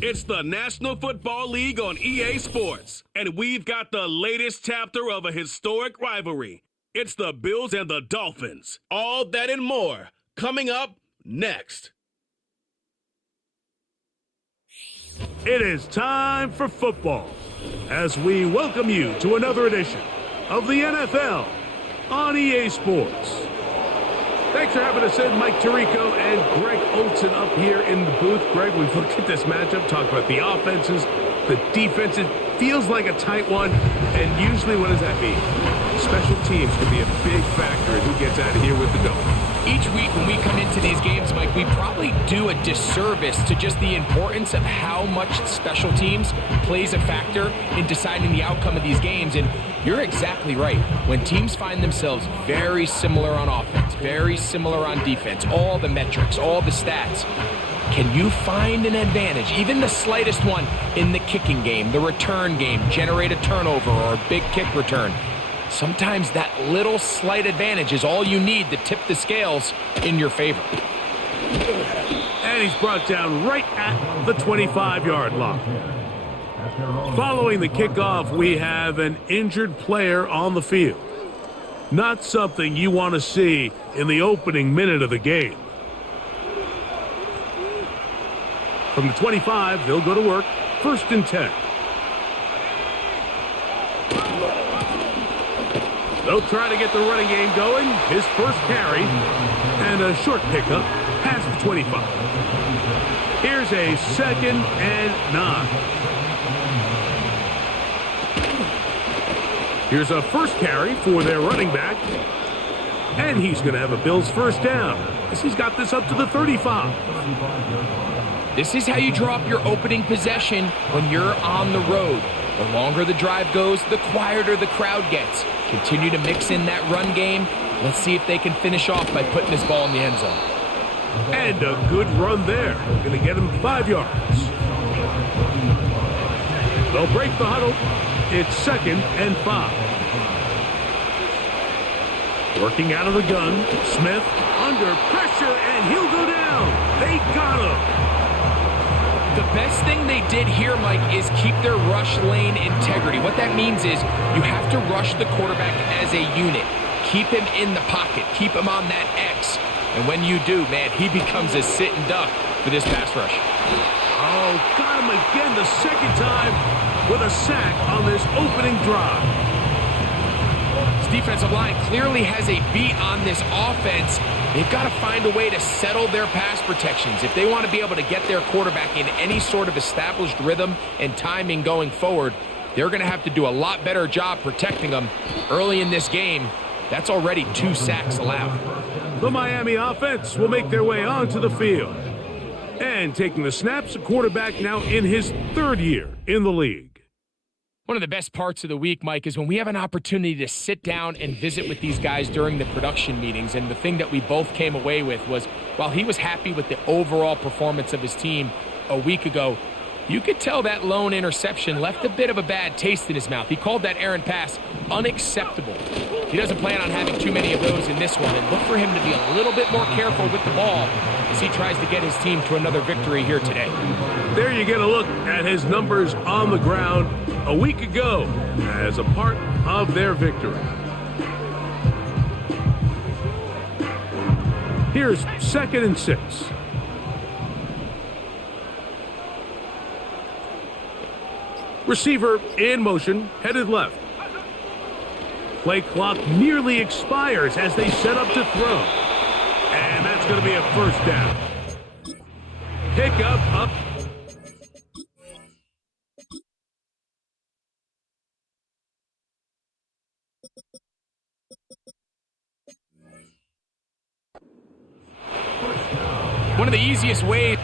It's the National Football League on EA Sports, and we've got the latest chapter of a historic rivalry. It's the Bills and the Dolphins. All that and more coming up next. It is time for football as we welcome you to another edition of the NFL on EA Sports. Thanks for having us in, Mike Tirico and Greg Olson up here in the booth. Greg, we've looked at this matchup, talked about the offenses, the defenses. Feels like a tight one, and usually what does that mean? Special teams can be a big factor in who gets out of here with the dog. Each week when we come into these games, Mike, we probably do a disservice to just the importance of how much special teams plays a factor in deciding the outcome of these games. And you're exactly right. When teams find themselves very similar on offense, very similar on defense, all the metrics, all the stats, can you find an advantage, even the slightest one, in the kicking game, the return game, generate a turnover or a big kick return? Sometimes that little slight advantage is all you need to tip the scales in your favor. And he's brought down right at the 25-yard line. Following the kickoff, we have an injured player on the field. Not something you want to see in the opening minute of the game. From the 25, they'll go to work. 1st and 10. They'll try to get the running game going. His first carry and a short pickup past the 25. Here's a 2nd and 9. Here's a first carry for their running back. And he's going to have a Bills first down as he's got this up to the 35. This is how you draw up your opening possession when you're on the road. The longer the drive goes, the quieter the crowd gets. Continue to mix in that run game. Let's see if they can finish off by putting this ball in the end zone. And a good run there. Going to get him 5 yards. They'll break the huddle. It's 2nd and 5. Working out of the gun. Smith under pressure, and he'll go down. They got him. The best thing they did here, Mike, is keep their rush lane integrity. What that means is you have to rush the quarterback as a unit. Keep him in the pocket. Keep him on that X. And when you do, man, he becomes a sitting duck for this pass rush. Oh, got him again the 2nd time with a sack on this opening drive. This defensive line clearly has a beat on this offense. They've got to find a way to settle their pass protections. If they want to be able to get their quarterback in any sort of established rhythm and timing going forward, they're going to have to do a lot better job protecting them early in this game. That's already 2 sacks allowed. The Miami offense will make their way onto the field. And taking the snaps, a quarterback now in his 3rd year in the league. One of the best parts of the week, Mike, is when we have an opportunity to sit down and visit with these guys during the production meetings. And the thing that we both came away with was, while he was happy with the overall performance of his team a week ago, you could tell that lone interception left a bit of a bad taste in his mouth. He called that errant pass unacceptable. He doesn't plan on having too many of those in this one, and look for him to be a little bit more careful with the ball as he tries to get his team to another victory here today. There you get a look at his numbers on the ground a week ago as a part of their victory. Here's 2nd and 6. Receiver in motion, headed left. Play clock nearly expires as they set up to throw. And that's going to be a first down. Pick up. One of the easiest ways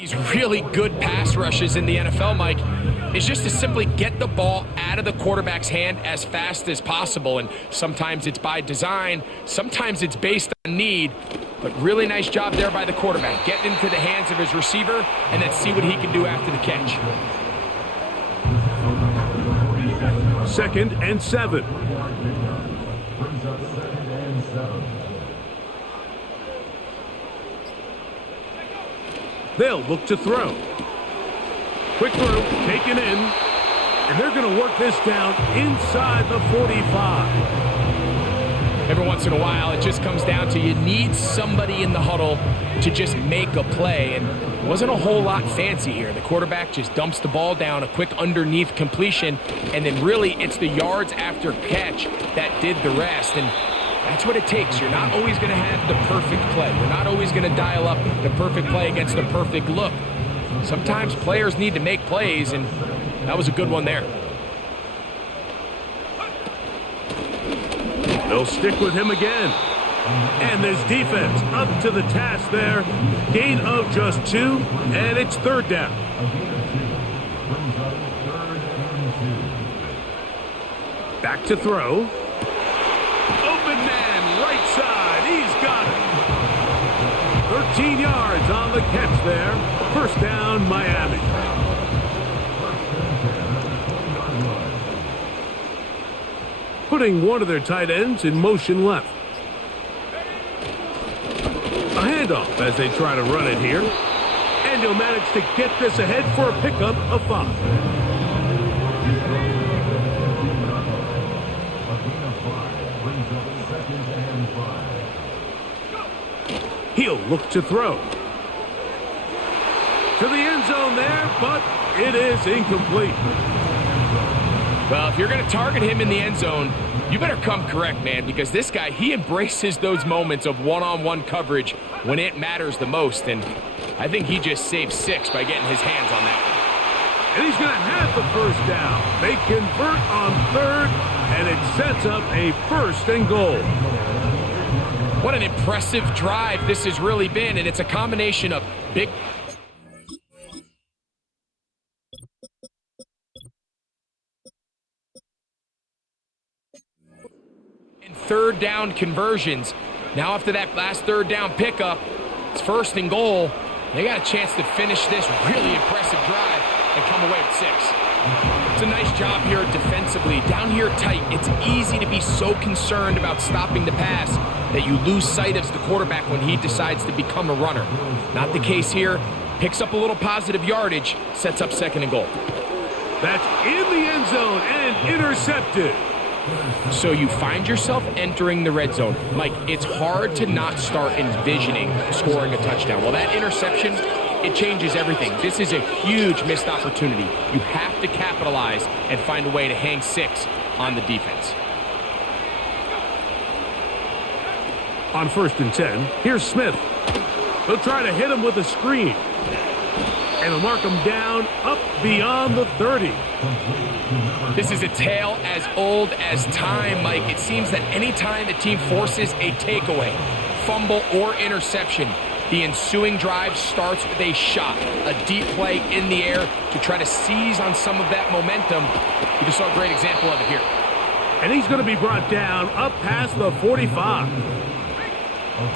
These really good pass rushes in the NFL, Mike, is just to simply get the ball out of the quarterback's hand as fast as possible. And sometimes it's by design, sometimes it's based on need. But really nice job there by the quarterback, getting into the hands of his receiver, and then see what he can do after the catch. 2nd and 7. They'll look to throw. Quick throw, taken in, and they're going to work this down inside the 45. Every once in a while, it just comes down to you need somebody in the huddle to just make a play, and it wasn't a whole lot fancy here. The quarterback just dumps the ball down, a quick underneath completion, and then really it's the yards after catch that did the rest, and that's what it takes. You're not always going to have the perfect play. You're not always going to dial up the perfect play against the perfect look. Sometimes players need to make plays, and that was a good one there. They'll stick with him again. And this defense up to the task there. Gain of just 2, and it's 3rd down. Back to throw. Open man, right side. He's got it. 13 yards on the catch there. 1st down, Miami. Putting one of their tight ends in motion left. A handoff as they try to run it here. And he'll manage to get this ahead for a pickup of 5. He'll look to throw. To the end zone there, but it is incomplete. Well, if you're going to target him in the end zone, you better come correct, man, because this guy, he embraces those moments of one-on-one coverage when it matters the most, and I think he just saved 6 by getting his hands on that one. And he's going to have the 1st down. They convert on 3rd, and it sets up a 1st and goal. What an impressive drive this has really been, and it's a combination of big... and 3rd down conversions. Now after that last 3rd down pickup, it's 1st and goal. They got a chance to finish this really impressive drive and come away with 6. It's a nice job here defensively. Down here tight, it's easy to be so concerned about stopping the pass that you lose sight of the quarterback when he decides to become a runner. Not the case here. Picks up a little positive yardage, sets up 2nd and goal. That's in the end zone and intercepted. So you find yourself entering the red zone. Mike, it's hard to not start envisioning scoring a touchdown. Well, that interception, it changes everything. This is a huge missed opportunity. You have to capitalize and find a way to hang 6 on the defense. On 1st and 10, here's Smith. He'll try to hit him with a screen. And he'll mark him down up beyond the 30. This is a tale as old as time, Mike. It seems that anytime a team forces a takeaway, fumble, or interception, the ensuing drive starts with a shot, a deep play in the air to try to seize on some of that momentum. You just saw a great example of it here. And he's going to be brought down up past the 45.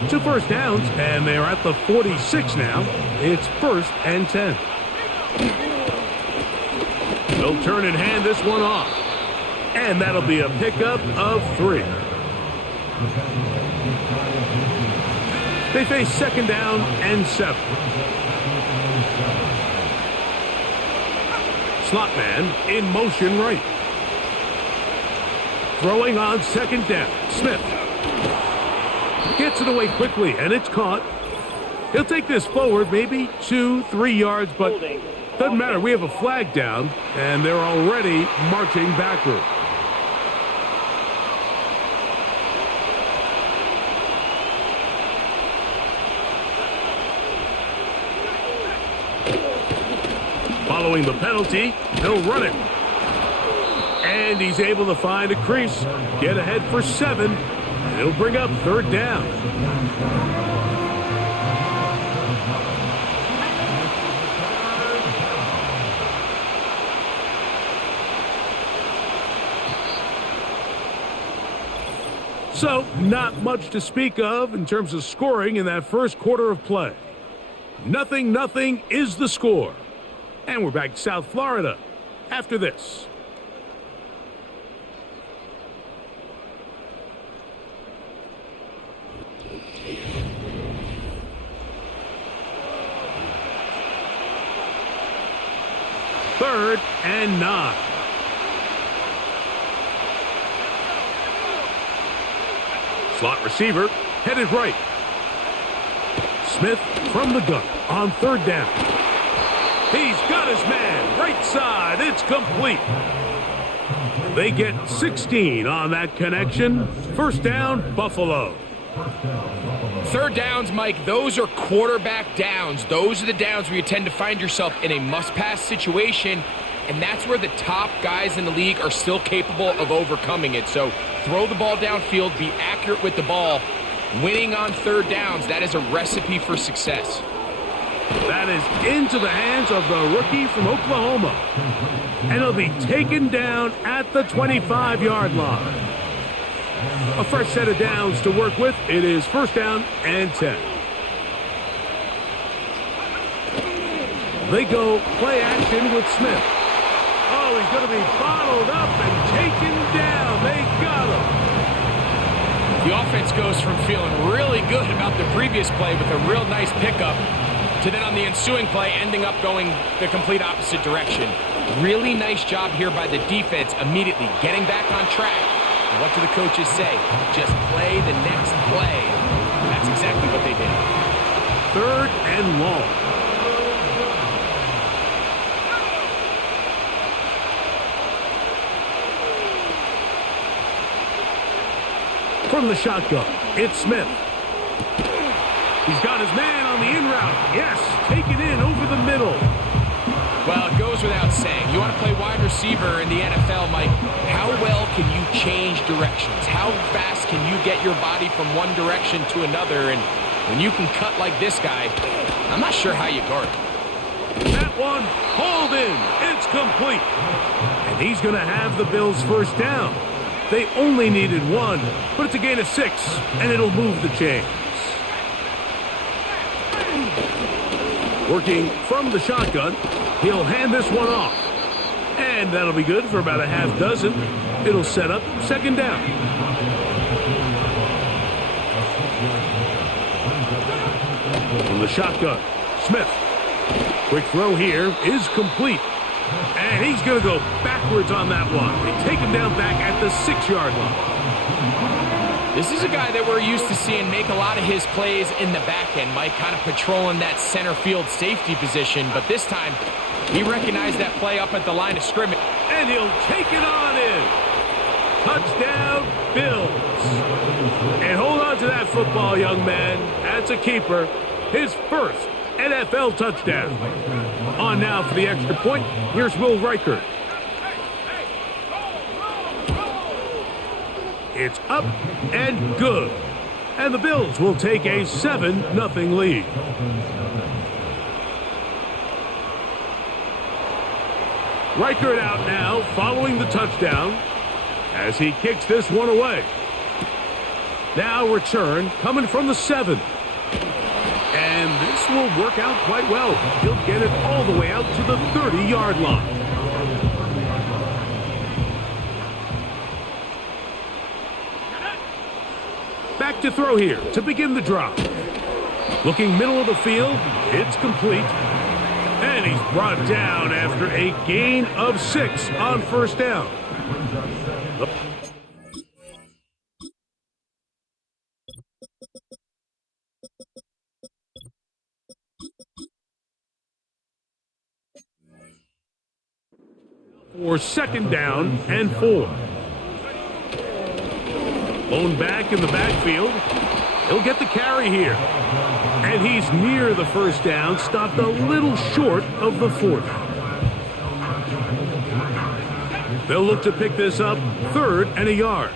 2 first downs, and they're at the 46 now. It's 1st and 10. They'll turn and hand this one off. And that'll be a pickup of 3. They face 2nd down and 7. Slot man in motion right. Throwing on 2nd down. Smith gets it away quickly, and it's caught. He'll take this forward, maybe 2-3 yards, but doesn't matter. We have a flag down, and they're already marching backward. Following the penalty, he'll run it. And he's able to find a crease, get ahead for 7, and he'll bring up 3rd down. So, not much to speak of in terms of scoring in that first quarter of play. 0-0 is the score. And we're back to South Florida after this. Third and 9. Slot receiver, headed right. Smith from the gun on third down. He's got his man, right side, it's complete. They get 16 on that connection. First down, Buffalo. Third downs, Mike, those are quarterback downs. Those are the downs where you tend to find yourself in a must-pass situation, and that's where the top guys in the league are still capable of overcoming it. So throw the ball downfield, be accurate with the ball. Winning on third downs, that is a recipe for success. That is into the hands of the rookie from Oklahoma. And he'll be taken down at the 25-yard line. A fresh set of downs to work with. It is first down and 10. They go play action with Smith. Oh, he's going to be bottled up and taken down. They got him. The offense goes from feeling really good about the previous play with a real nice pickup to then on the ensuing play ending up going the complete opposite direction. Really nice job here by the defense immediately getting back on track. And what do the coaches say? Just play the next play. That's exactly what they did. Third and long. From the shotgun, it's Smith. He's got his man on the in route. Yes, take it in over the middle. Well, it goes without saying. You want to play wide receiver in the NFL, Mike. How well can you change directions? How fast can you get your body from one direction to another? And when you can cut like this guy, I'm not sure how you guard it. That one hauled in. It's complete. And he's going to have the Bills' first down. They only needed one, but it's a gain of 6, and it'll move the chains. Working from the shotgun, he'll hand this one off. And that'll be good for about a half dozen. It'll set up second down. From the shotgun, Smith. Quick throw here is complete. And he's going to go backwards on that one. They take him down back at the 6-yard line. This is a guy that we're used to seeing make a lot of his plays in the back end, Mike, kind of patrolling that center field safety position. But this time, he recognized that play up at the line of scrimmage. And he'll take it on in. Touchdown, Bills. And hold on to that football, young man. That's a keeper. His first NFL touchdown. On now for the extra point. Here's Will Reichert. It's up and good. And the Bills will take a 7-0 lead. Reichert out now following the touchdown as he kicks this one away. Now return coming from the 7. And this will work out quite well. He'll get it all the way out to the 30-yard line. Back to throw here to begin the drive. Looking middle of the field, it's complete. And he's brought down after a gain of 6 on first down. For second down and 4. Blown back in the backfield. He'll get the carry here. And he's near the first down, stopped a little short of the 4th. They'll look to pick this up 3rd and a yard.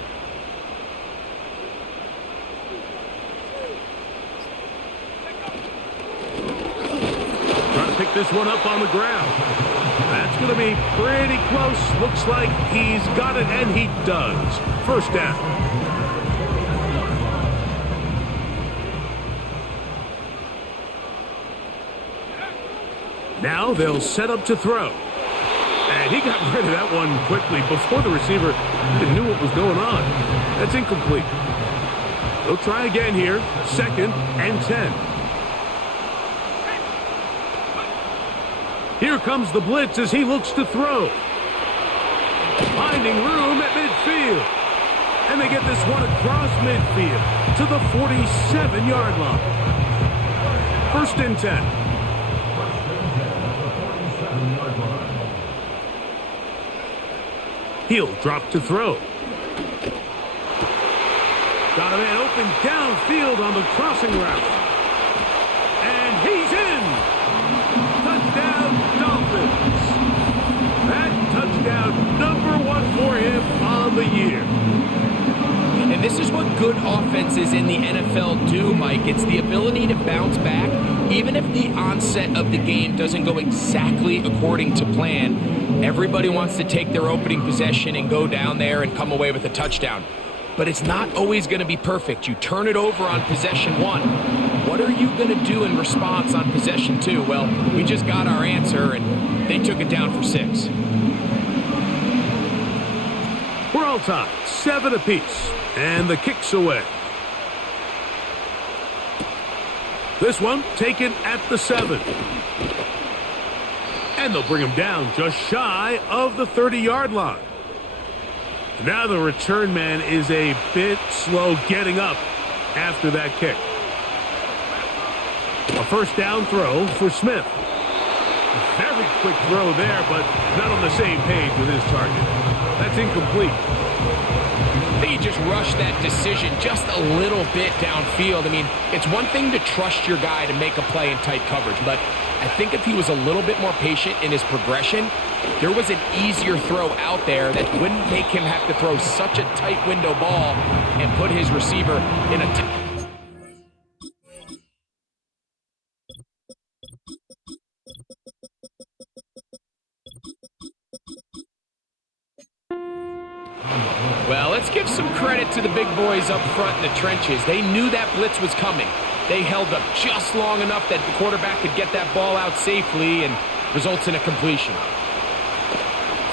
Trying to pick this one up on the ground. That's going to be pretty close. Looks like he's got it, and he does. First down. Now they'll set up to throw. And he got rid of that one quickly before the receiver even knew what was going on. That's incomplete. They'll try again here. 2nd and 10. Here comes the blitz as he looks to throw. Finding room at midfield. And they get this one across midfield to the 47-yard line. 1st and 10. He'll drop to throw. Got a man open downfield on the crossing route. And he's in. Touchdown, Dolphins. That touchdown, number 1 for him on the year. And this is what good offenses in the NFL do, Mike. It's the ability to bounce back, even if the onset of the game doesn't go exactly according to plan. Everybody wants to take their opening possession and go down there and come away with a touchdown. But it's not always going to be perfect. You turn it over on possession 1. What are you going to do in response on possession 2? Well, we just got our answer, and they took it down for 6. We're all tied, 7 apiece, and the kick's away. This one taken at the 7. And they'll bring him down just shy of the 30-yard line. Now the return man is a bit slow getting up after that kick. A 1st down throw for Smith. A very quick throw there, but not on the same page with his target. That's incomplete. I think he just rushed that decision just a little bit downfield. I mean, it's one thing to trust your guy to make a play in tight coverage, but I think if he was a little bit more patient in his progression, there was an easier throw out there that wouldn't make him have to throw such a tight window ball and put his receiver in a tight. Well, let's give some credit to the big boys up front in the trenches. They knew that blitz was coming. They held up just long enough that the quarterback could get that ball out safely and results in a completion.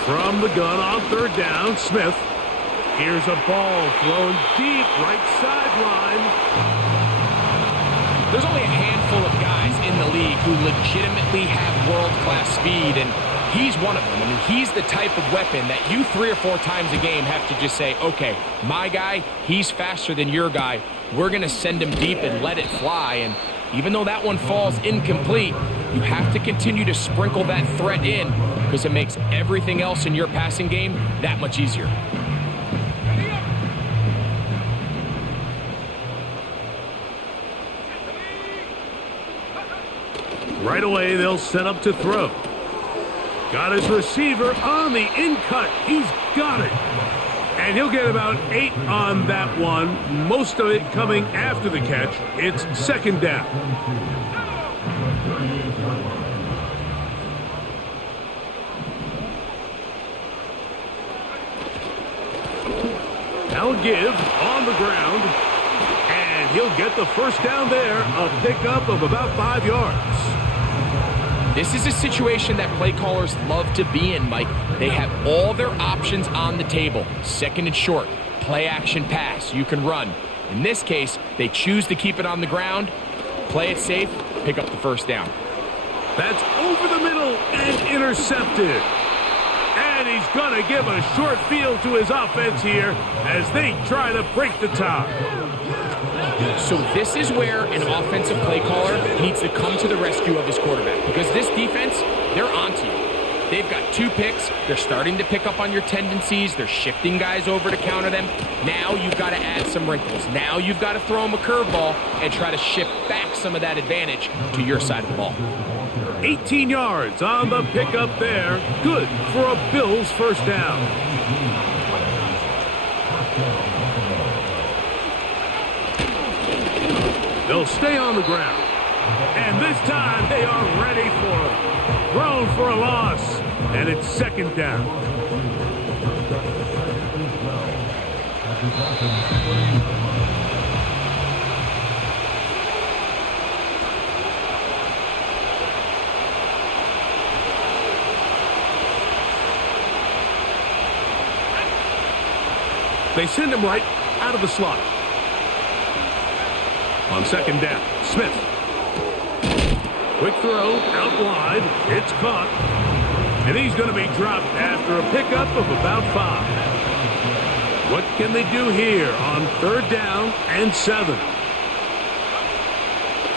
From the gun on 3rd down, Smith. Here's a ball thrown deep right sideline. There's only a handful of guys in the league who legitimately have world-class speed, and he's one of them. I mean, he's the type of weapon that you 3 or 4 times a game have to just say, okay, my guy, he's faster than your guy. We're going to send him deep and let it fly. And even though that one falls incomplete, you have to continue to sprinkle that threat in because it makes everything else in your passing game that much easier. Right away, they'll set up to throw. Got his receiver on the in-cut. He's got it. And he'll get about 8 on that one. Most of it coming after the catch. It's 2nd down. Now a give on the ground. And he'll get the 1st down there. A pickup of about 5 yards. This is a situation that play callers love to be in, Mike. They have all their options on the table. 2nd and short, play action pass, you can run. In this case, they choose to keep it on the ground, play it safe, pick up the 1st down. That's over the middle and intercepted. And he's going to give a short field to his offense here as they try to break the tie. So this is where an offensive play caller needs to come to the rescue of his quarterback, because this defense, they're onto you. They've got 2 picks. They're starting to pick up on your tendencies. They're shifting guys over to counter them. Now you've got to add some wrinkles. Now you've got to throw them a curveball and try to shift back some of that advantage to your side of the ball. 18 yards on the pickup there. Good for a Bills 1st down. They'll stay on the ground. And this time they are ready for it. Thrown for a loss. And it's 2nd down. They send him right out of the slot. On second down, Smith. Quick throw, out wide. It's caught. And he's going to be dropped after a pickup of about 5. What can they do here on third down and 7?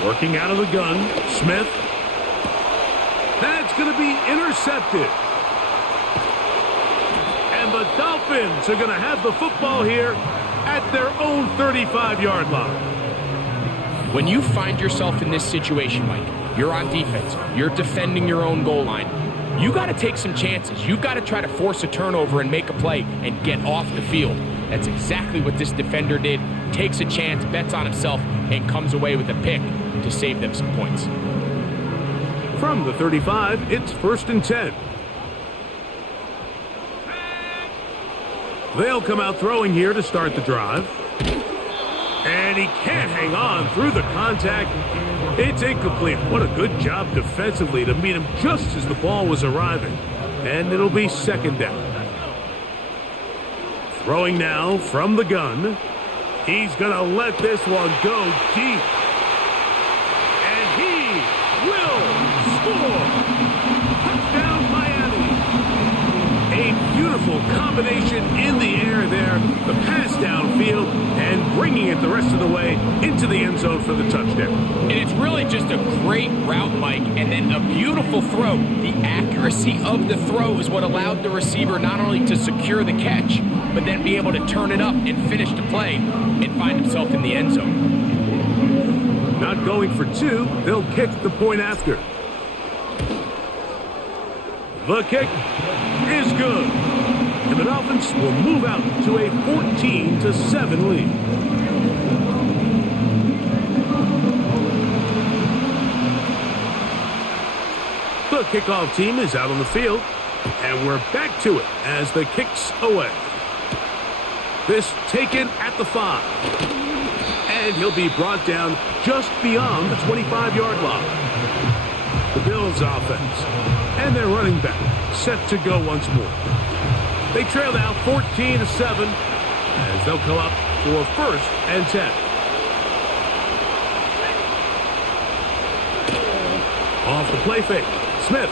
Working out of the gun, Smith. That's going to be intercepted. And the Dolphins are going to have the football here at their own 35-yard line. When you find yourself in this situation, Mike, you're on defense, you're defending your own goal line, you got to take some chances. You've got to try to force a turnover and make a play and get off the field. That's exactly what this defender did. Takes a chance, bets on himself, and comes away with a pick to save them some points. From the 35, it's 1st and 10. They'll come out throwing here to start the drive. And he can't hang on through the contact. It's incomplete. What a good job defensively to meet him just as the ball was arriving. And it'll be 2nd down. Throwing now from the gun. He's going to let this one go deep. And he will score. Touchdown, Miami. A beautiful combination in the air there. The pass downfield and bringing it the rest of the way into the end zone for the touchdown. And it's really just a great route, Mike, and then a beautiful throw. The accuracy of the throw is what allowed the receiver not only to secure the catch, but then be able to turn it up and finish the play and find himself in the end zone. Not going for 2, they'll kick the point after. The kick is good. And the Dolphins will move out to a 14-7 lead. The kickoff team is out on the field, and we're back to it as the kick's away. This taken at the 5. And he'll be brought down just beyond the 25-yard line. The Bills offense and their running back set to go once more. They trail now 14-7 as they'll come up for 1st and 10. Off the play fake, Smith.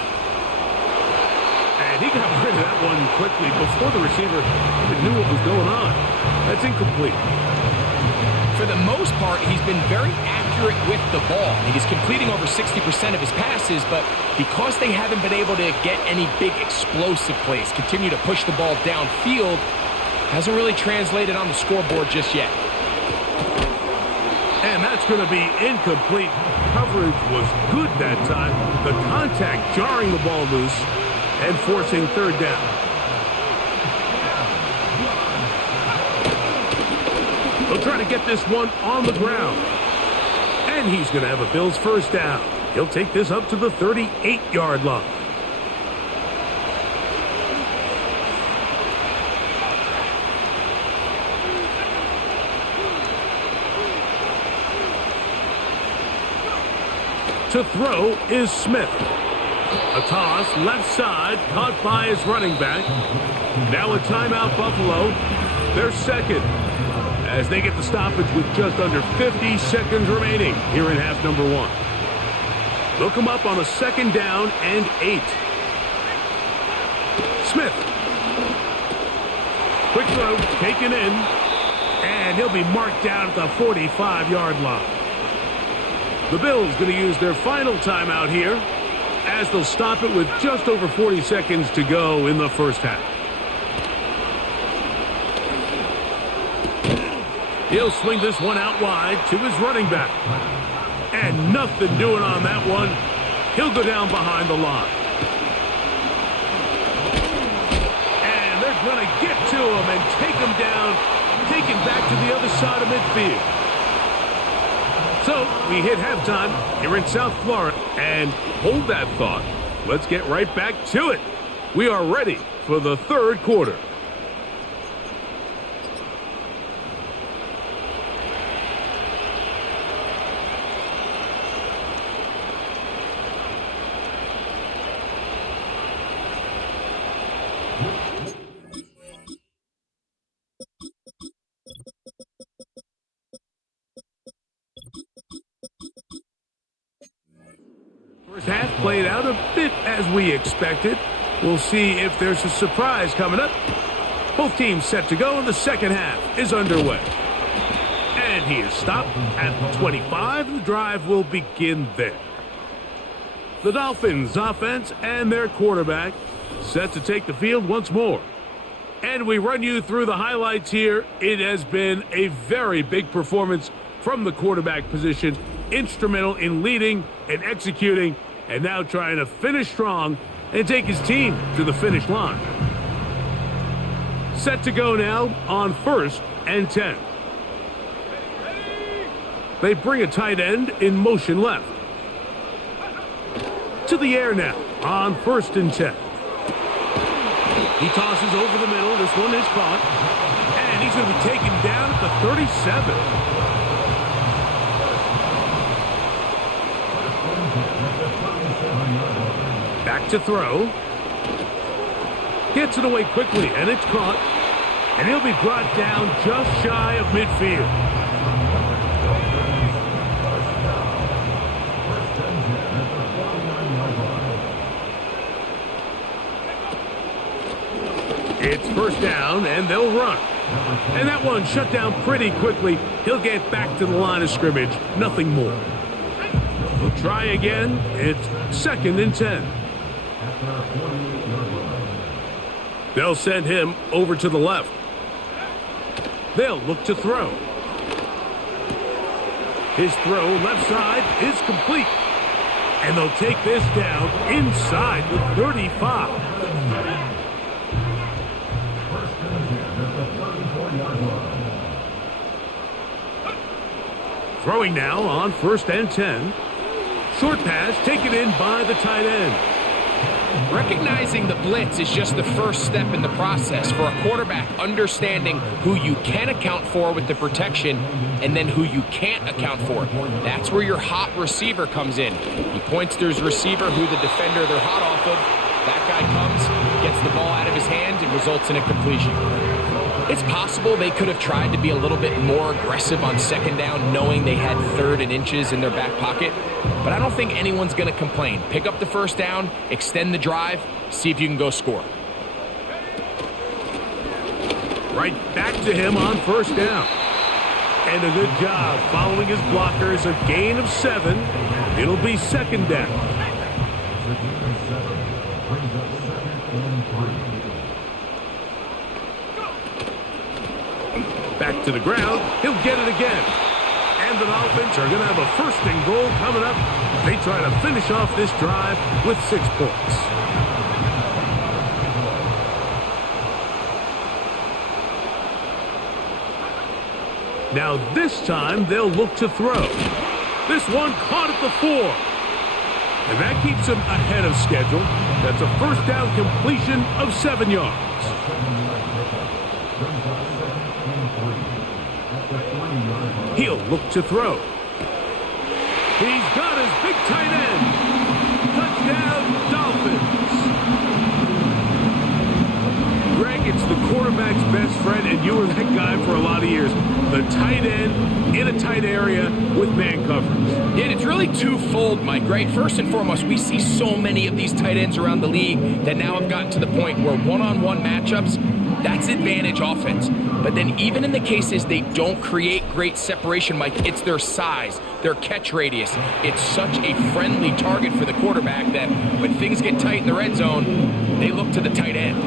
And he got rid of that one quickly before the receiver even knew what was going on. That's incomplete. For the most part, he's been very accurate with the ball. He's completing over 60% of his passes, but because they haven't been able to get any big explosive plays, continue to push the ball downfield, hasn't really translated on the scoreboard just yet. And that's going to be incomplete. Coverage was good that time. The contact jarring the ball loose and forcing 3rd down. They'll try to get this one on the ground. And he's going to have a Bills 1st down. He'll take this up to the 38-yard line. To throw is Smith. A toss, left side, caught by his running back. Now a timeout, Buffalo. They're 2nd. As they get the stoppage with just under 50 seconds remaining here in half number 1. They'll come up on a 2nd down and 8. Smith. Quick throw, taken in. And he'll be marked down at the 45-yard line. The Bills going to use their final timeout here as they'll stop it with just over 40 seconds to go in the 1st half. He'll swing this one out wide to his running back. And nothing doing on that one. He'll go down behind the line. And they're going to get to him and take him down, take him back to the other side of midfield. So we hit halftime here in South Florida. And hold that thought. Let's get right back to it. We are ready for the 3rd quarter. half played out a bit as we expected. We'll see if there's a surprise coming up. Both teams set to go, and the second half is underway. And he is stopped at the 25. The drive will begin there. The Dolphins offense and their quarterback set to take the field once more. And we run you through the highlights here. It has been a very big performance from the quarterback position. Instrumental in leading and executing, and now trying to finish strong and take his team to the finish line. Set to go now on 1st and 10. They bring a tight end in motion left. To the air now on 1st and 10. He tosses over the middle. This one is caught. And he's going to be taken down at the 37. Back to throw. Gets it away quickly, and it's caught. And he'll be brought down just shy of midfield. It's first down, and they'll run. And that one shut down pretty quickly. He'll get back to the line of scrimmage. Nothing more. We'll try again. It's 2nd and 10. They'll send him over to the left. They'll look to throw. His throw left side is complete. And they'll take this down inside the 35. Throwing now on 1st and 10. Short pass taken in by the tight end. Recognizing the blitz is just the first step in the process for a quarterback, understanding who you can account for with the protection and then who you can't account for. That's where your hot receiver comes in. He points to his receiver, who the defender they're hot off of. That guy comes, gets the ball out of his hand, and results in a completion. It's possible they could have tried to be a little bit more aggressive on 2nd down, knowing they had 3rd and inches in their back pocket. But I don't think anyone's going to complain. Pick up the first down, extend the drive, see if you can go score. Right back to him on 1st down. And a good job following his blockers. A gain of 7. It'll be 2nd down. Back to the ground. He'll get it again. And the Dolphins are going to have a 1st and goal coming up. They try to finish off this drive with 6 points. Now this time they'll look to throw. This one caught at the 4. And that keeps him ahead of schedule. That's a 1st down completion of 7 yards. He'll look to throw. He's got his big tight end. Touchdown, Dolphins. Greg, it's the quarterback's best friend, and you were that guy for a lot of years. The tight end in a tight area with man coverage. Yeah, and it's really twofold, Mike, right? First and foremost, we see so many of these tight ends around the league that now have gotten to the point where one-on-one matchups, that's advantage offense. But then even in the cases they don't create great separation, Mike, it's their size, their catch radius. It's such a friendly target for the quarterback that when things get tight in the red zone, they look to the tight end.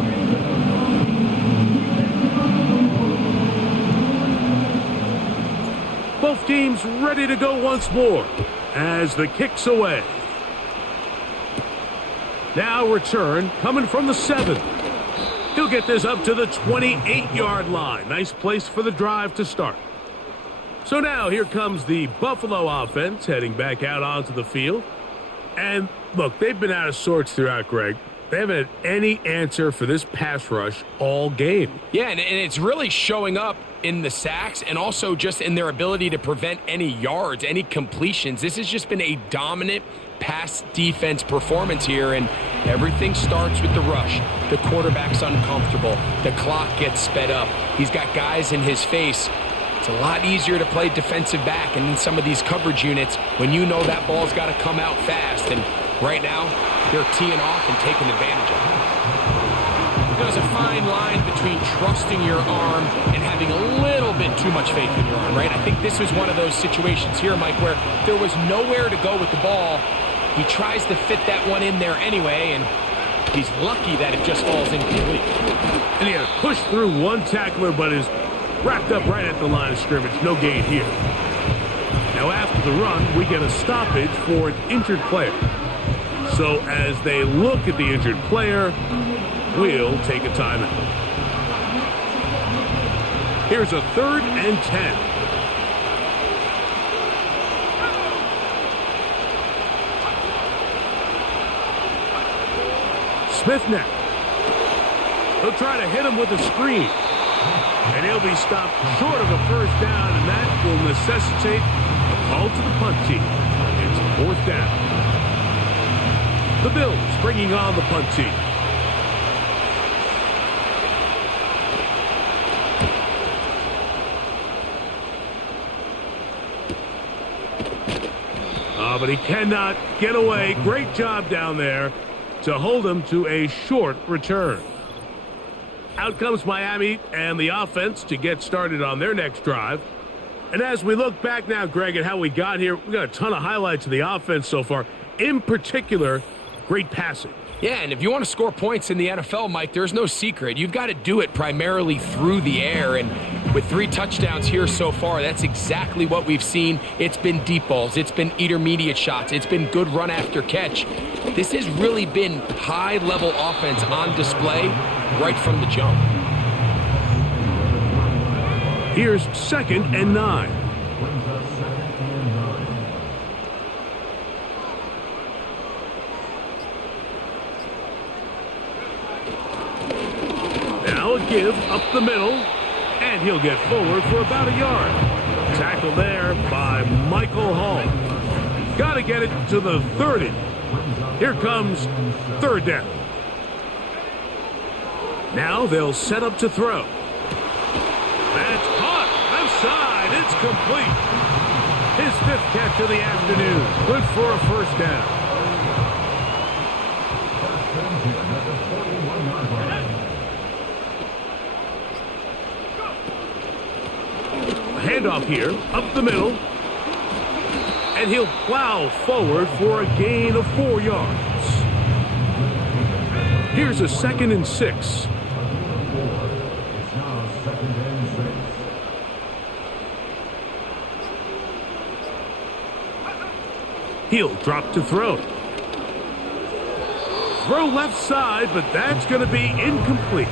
Both teams ready to go once more as the kick's away. Now return coming from the 7. He'll get this up to the 28-yard line. Nice place for the drive to start. So now here comes the Buffalo offense heading back out onto the field. And look, they've been out of sorts throughout, Greg. They haven't had any answer for this pass rush all game. Yeah, and it's really showing up in the sacks and also just in their ability to prevent any yards, any completions. This has just been a dominant pass defense performance here, and everything starts with the rush. The quarterback's uncomfortable. The clock gets sped up. He's got guys in his face. It's a lot easier to play defensive back and in some of these coverage units when you know that ball's got to come out fast. And Right now, they're teeing off and taking advantage of it. There's a fine line between trusting your arm and having a little bit too much faith in your arm, right? I think this was one of those situations here, Mike, where there was nowhere to go with the ball. He tries to fit that one in there anyway, and he's lucky that it just falls incomplete. And he had to push through one tackler, but is wrapped up right at the line of scrimmage. No gain here. Now after the run, we get a stoppage for an injured player. So as they look at the injured player, we'll take a timeout. Here's a 3rd and 10. Smith next. He'll try to hit him with a screen. And he'll be stopped short of a first down, and that will necessitate a call to the punt team. It's 4th down. The Bills bringing on the punt team. But he cannot get away. Great job down there to hold him to a short return. Out comes Miami and the offense to get started on their next drive. And as we look back now, Greg, at how we got here, we got a ton of highlights of the offense so far. In particular, great passing. Yeah, and if you want to score points in the NFL, Mike, there's no secret. You've got to do it primarily through the air, and with 3 touchdowns here so far, that's exactly what we've seen. It's been deep balls. It's been intermediate shots. It's been good run after catch. This has really been high-level offense on display right from the jump. Here's 2nd and 9. Now a give up the middle, and he'll get forward for about a yard. Tackle there by Michael Hall. Got to get it to the 30. Here comes 3rd down. Now they'll set up to throw. That's caught. Left side. It's complete. His 5th catch of the afternoon. Good for a first down. Handoff here, up the middle, and he'll plow forward for a gain of 4 yards. Here's a 2nd and 6. He'll drop to throw. Throw left side, but that's going to be incomplete.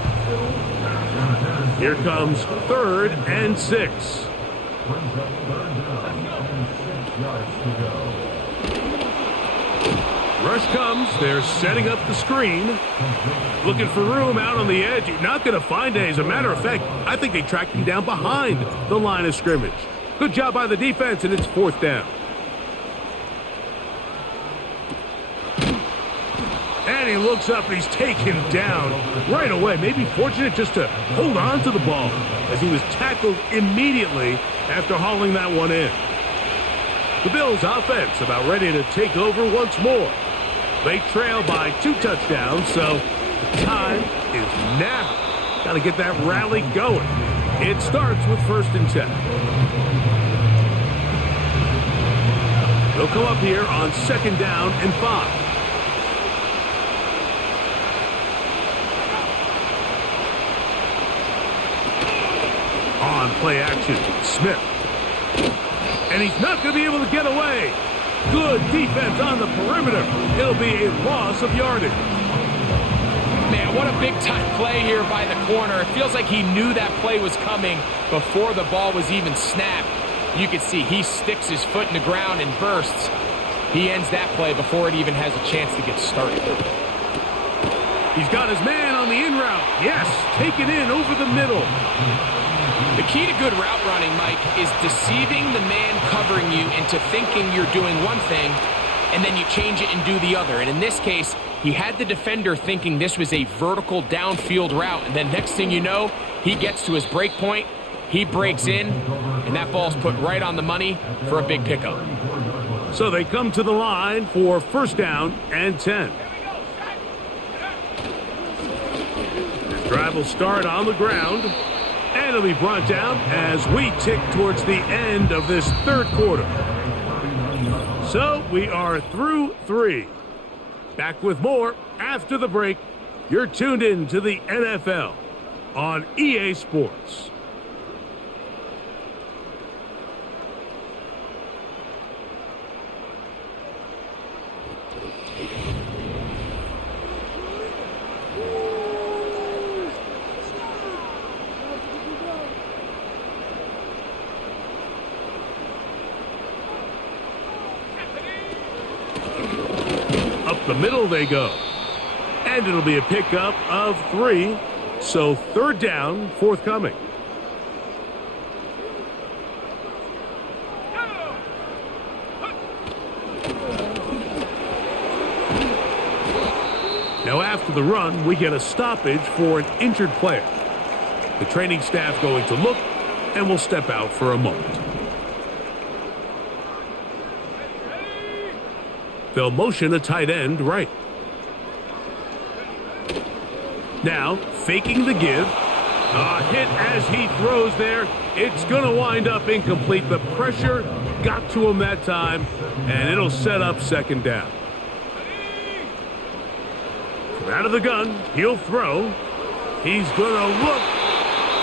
Here comes 3rd and 6. Rush comes. They're setting up the screen. Looking for room out on the edge. You're not going to find it. As a matter of fact, I think they tracked him down behind the line of scrimmage. Good job by the defense, and it's 4th down. And he looks up, and he's taken down right away. Maybe fortunate just to hold on to the ball as he was tackled immediately after hauling that one in. The Bills offense about ready to take over once more. They trail by 2 touchdowns, so the time is now. Got to get that rally going. It starts with 1st and 10. They'll come up here on 2nd down and 5. On play action, Smith. And he's not going to be able to get away. Good defense on the perimeter. It'll be a loss of yardage. Man, what a big-time play here by the corner. It feels like he knew that play was coming before the ball was even snapped. You can see he sticks his foot in the ground and bursts. He ends that play before it even has a chance to get started. He's got his man on the in route. Yes, take it in over the middle. The key to good route running, Mike, is deceiving the man covering you into thinking you're doing one thing, and then you change it and do the other. And in this case, he had the defender thinking this was a vertical downfield route, and then next thing you know, he gets to his break point, he breaks in, and that ball's put right on the money for a big pickup. So they come to the line for first down and 10. This drive will start on the ground, and it'll be brought down as we tick towards the end of this third quarter. So we are through 3. Back with more after the break. You're tuned in to the NFL on EA Sports. Up the middle they go. And it'll be a pickup of 3. So third down forthcoming. Now after the run, we get a stoppage for an injured player. The training staff going to look and will step out for a moment. They'll motion a tight end right. Now, faking the give. A hit as he throws there. It's going to wind up incomplete. The pressure got to him that time, and it'll set up second down. From out of the gun, he'll throw. He's going to look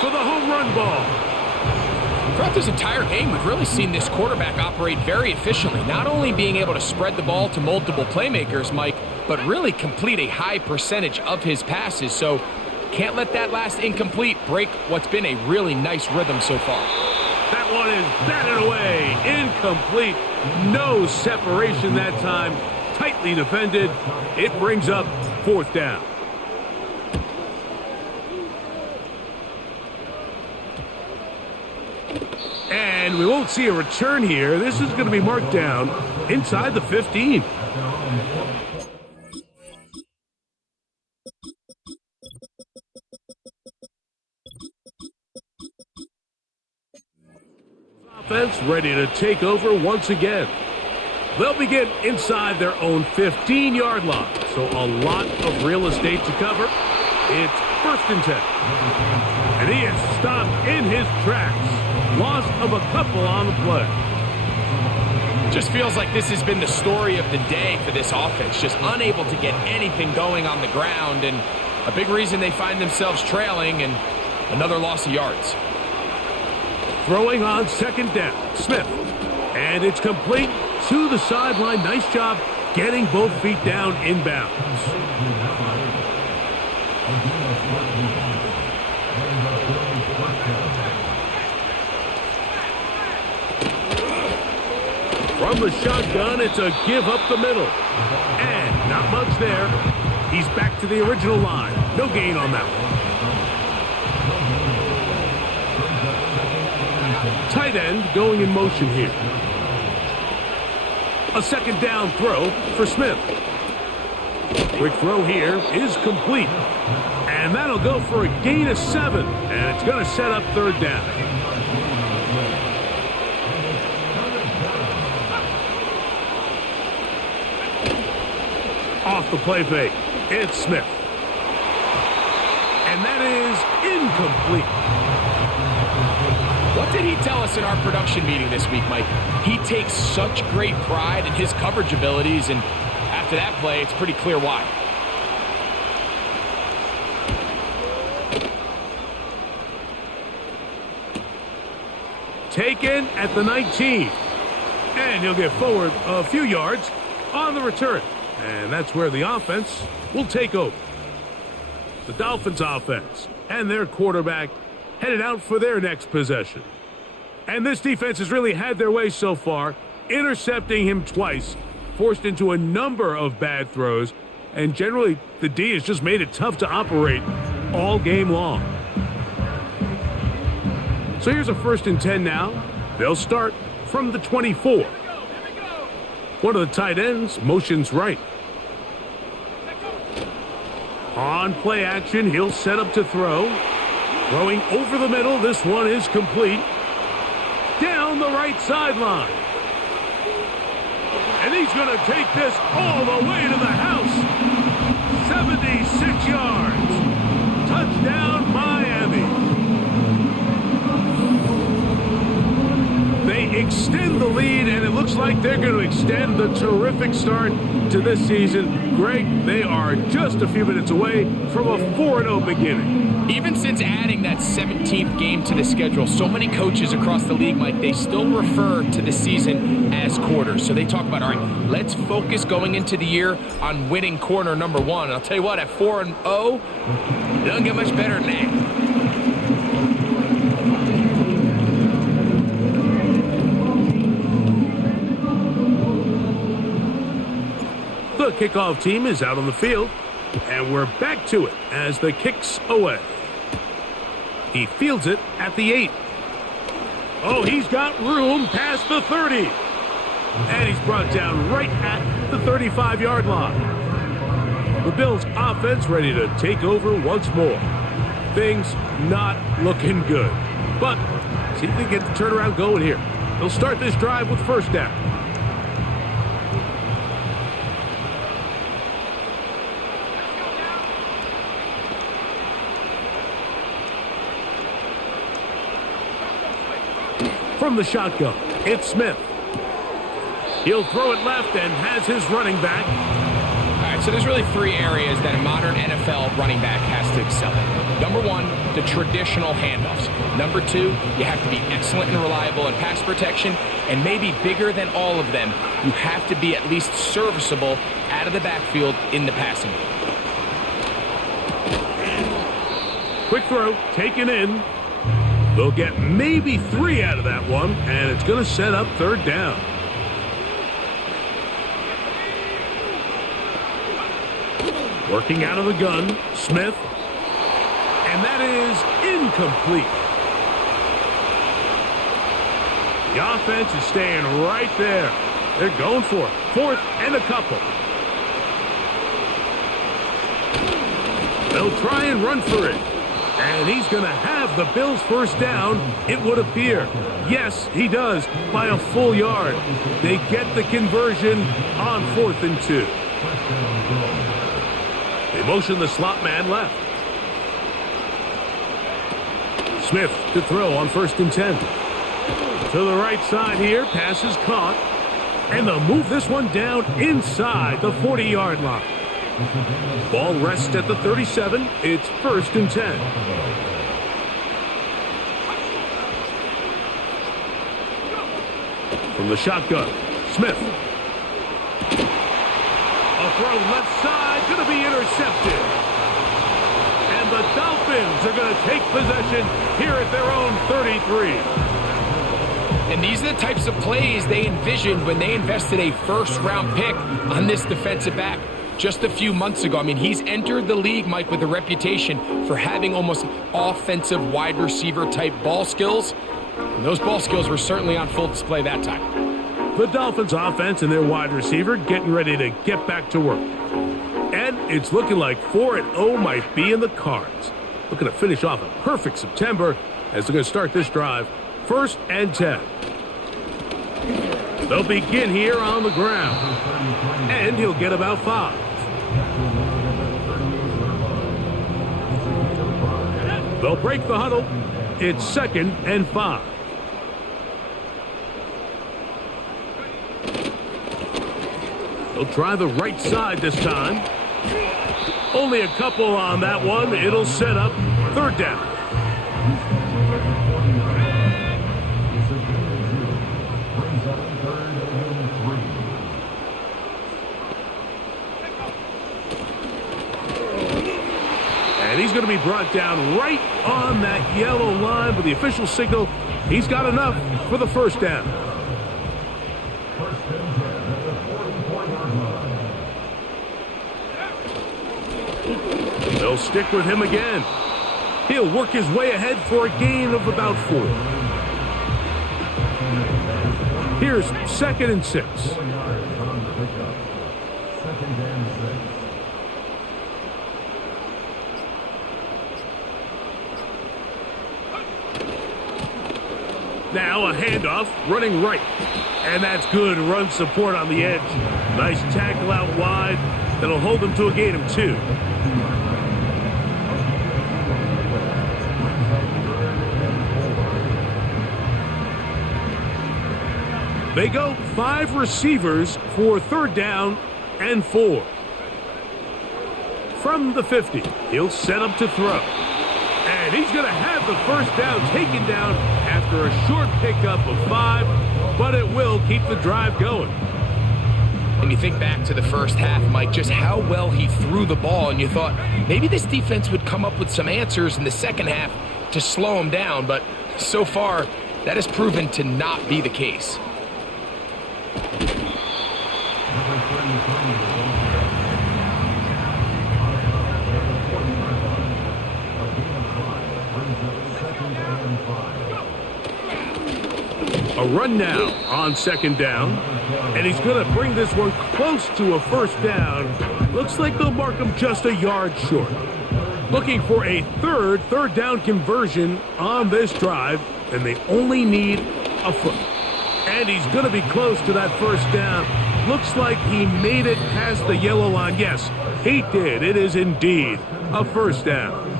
for the home run ball. Throughout this entire game, we've really seen this quarterback operate very efficiently, not only being able to spread the ball to multiple playmakers, Mike, but really complete a high percentage of his passes. So can't let that last incomplete break what's been a really nice rhythm so far. That one is batted away. Incomplete. No separation that time. Tightly defended. It brings up fourth down. And we won't see a return here. This is going to be marked down inside the 15. Offense ready to take over once again. They'll begin inside their own 15-yard line. So a lot of real estate to cover. It's first and 10. And he is stopped in his tracks. Loss of a couple on the play. Just feels like this has been the story of the day for this offense. Just unable to get anything going on the ground. And a big reason they find themselves trailing and another loss of yards. Throwing on second down. Smith. And it's complete to the sideline. Nice job getting both feet down inbounds. From the shotgun, it's a give up the middle. And not much there. He's back to the original line. No gain on that one. Tight end going in motion here. A second down throw for Smith. Quick throw here is complete. And that'll go for a gain of 7. And it's going to set up third down. Off the play fake, it's Smith. And that is incomplete. What did he tell us in our production meeting this week, Mike? He takes such great pride in his coverage abilities, and after that play, it's pretty clear why. Taken at the 19. And he'll get forward a few yards on the return. And that's where the offense will take over. The Dolphins offense and their quarterback headed out for their next possession. And this defense has really had their way so far, intercepting him twice, forced into a number of bad throws, and generally the D has just made it tough to operate all game long. So here's a first and 10 now. They'll start from the 24. One of the tight ends motions right. On play action, he'll set up to throw. Throwing over the middle, this one is complete. Down the right sideline. And he's going to take this all the way to the house. 76 yards. Touchdown, Miami. They extend the lead, and it looks like they're going to extend the terrific start to this season. Greg, they are just a few minutes away from a 4-0 beginning. Even since adding that 17th game to the schedule, so many coaches across the league, Mike, they still refer to the season as quarters. So they talk about, all right, let's focus going into the year on winning quarter number one. I'll tell you what, at 4-0, it doesn't get much better than that. The kickoff team is out on the field, and we're back to it as the kick's away. He fields it at the 8. Oh, he's got room past the 30. And he's brought down right at the 35-yard line. The Bills' offense ready to take over once more. Things not looking good. But see if they get the turnaround going here. They'll start this drive with first down. From the shotgun, it's Smith. He'll throw it left and has his running back. All right, so there's really 3 areas that a modern NFL running back has to excel in. Number 1, the traditional handoffs. Number 2, you have to be excellent and reliable in pass protection. And maybe bigger than all of them, you have to be at least serviceable out of the backfield in the passing game. Quick throw, taken in. They'll get maybe 3 out of that one, and it's going to set up third down. Working out of the gun, Smith. And that is incomplete. The offense is staying right there. They're going for it. 4th and a couple. They'll try and run for it. And he's going to have the Bills' first down, it would appear. Yes, he does, by a full yard. They get the conversion on 4th and 2. They motion the slot man left. Smith to throw on 1st and 10. To the right side here, pass is caught. And they'll move this one down inside the 40-yard line. Ball rests at the 37. It's 1st and 10. From the shotgun, Smith. A throw left side, going to be intercepted. And the Dolphins are going to take possession here at their own 33. And these are the types of plays they envisioned when they invested a first-round pick on this defensive back just a few months ago. I mean, he's entered the league, Mike, with a reputation for having almost offensive wide receiver type ball skills. And those ball skills were certainly on full display that time. The Dolphins offense and their wide receiver getting ready to get back to work. And it's looking like 4-0 might be in the cards. Looking to finish off a perfect September as they're going to start this drive. 1st and 10. They'll begin here on the ground. And he'll get about 5. They'll break the huddle. It's 2nd and 5. They'll try the right side this time. Only a couple on that one. It'll set up third down. And he's going to be brought down right on that yellow line with the official signal. He's got enough for the first down. They'll stick with him again. He'll work his way ahead for a gain of about 4. Here's 2nd and 6. Now a handoff, running right. And that's good run support on the edge. Nice tackle out wide. That'll hold them to a gain of 2. They go 5 receivers for 3rd down and 4. From the 50, he'll set up to throw. And he's going to have the first down taken down after a short pickup of 5, but it will keep the drive going. And you think back to the first half, Mike, just how well he threw the ball, and you thought maybe this defense would come up with some answers in the second half to slow him down, but so far that has proven to not be the case. A run now on 2nd down, and he's going to bring this one close to a 1st down. Looks like they'll mark him just a yard short. Looking for a third down conversion on this drive, and they only need a foot. And he's going to be close to that 1st down. Looks like he made it past the yellow line. Yes, he did. It is indeed a 1st down.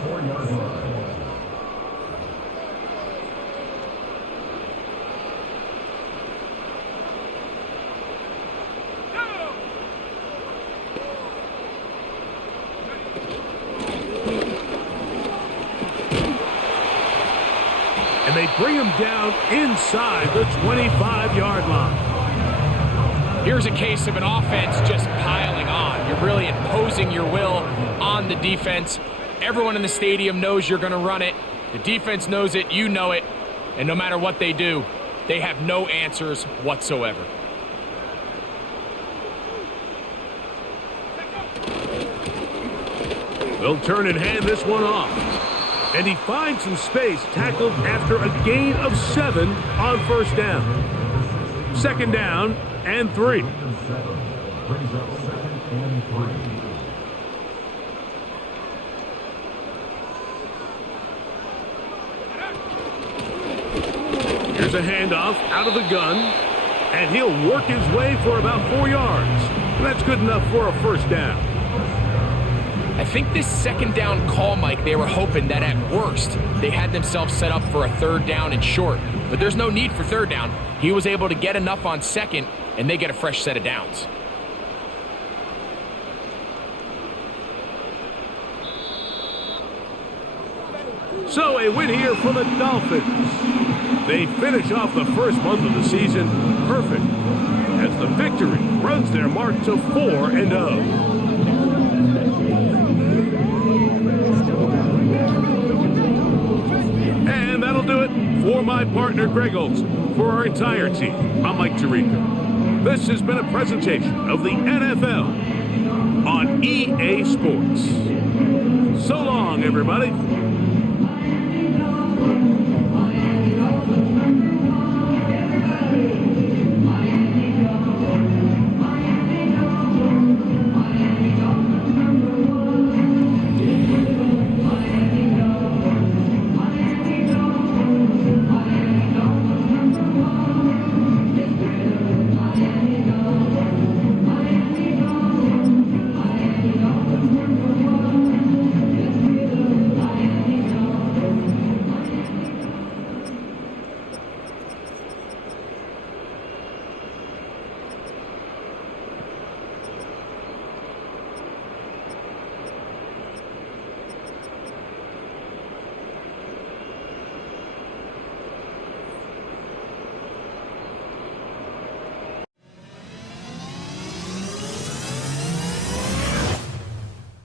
And they bring him down inside the 25-yard line. Here's a case of an offense just piling on. You're really imposing your will on the defense. Everyone in the stadium knows you're going to run it. The defense knows it, you know it. And no matter what they do, they have no answers whatsoever. They'll turn and hand this one off. And he finds some space, tackled after a gain of 7 on 1st down. 2nd down and 3. Here's a handoff out of the gun, and he'll work his way for about 4 yards. And that's good enough for a 1st down. I think this 2nd down call, Mike, they were hoping that at worst they had themselves set up for a 3rd down and short. But there's no need for 3rd down. He was able to get enough on 2nd, and they get a fresh set of downs. So a win here for the Dolphins. They finish off the first month of the season perfect as the victory runs their mark to 4-0. And that'll do it for my partner, Greg Olson. For our entire team, I'm Mike Tirico. This has been a presentation of the NFL on EA Sports. So long, everybody.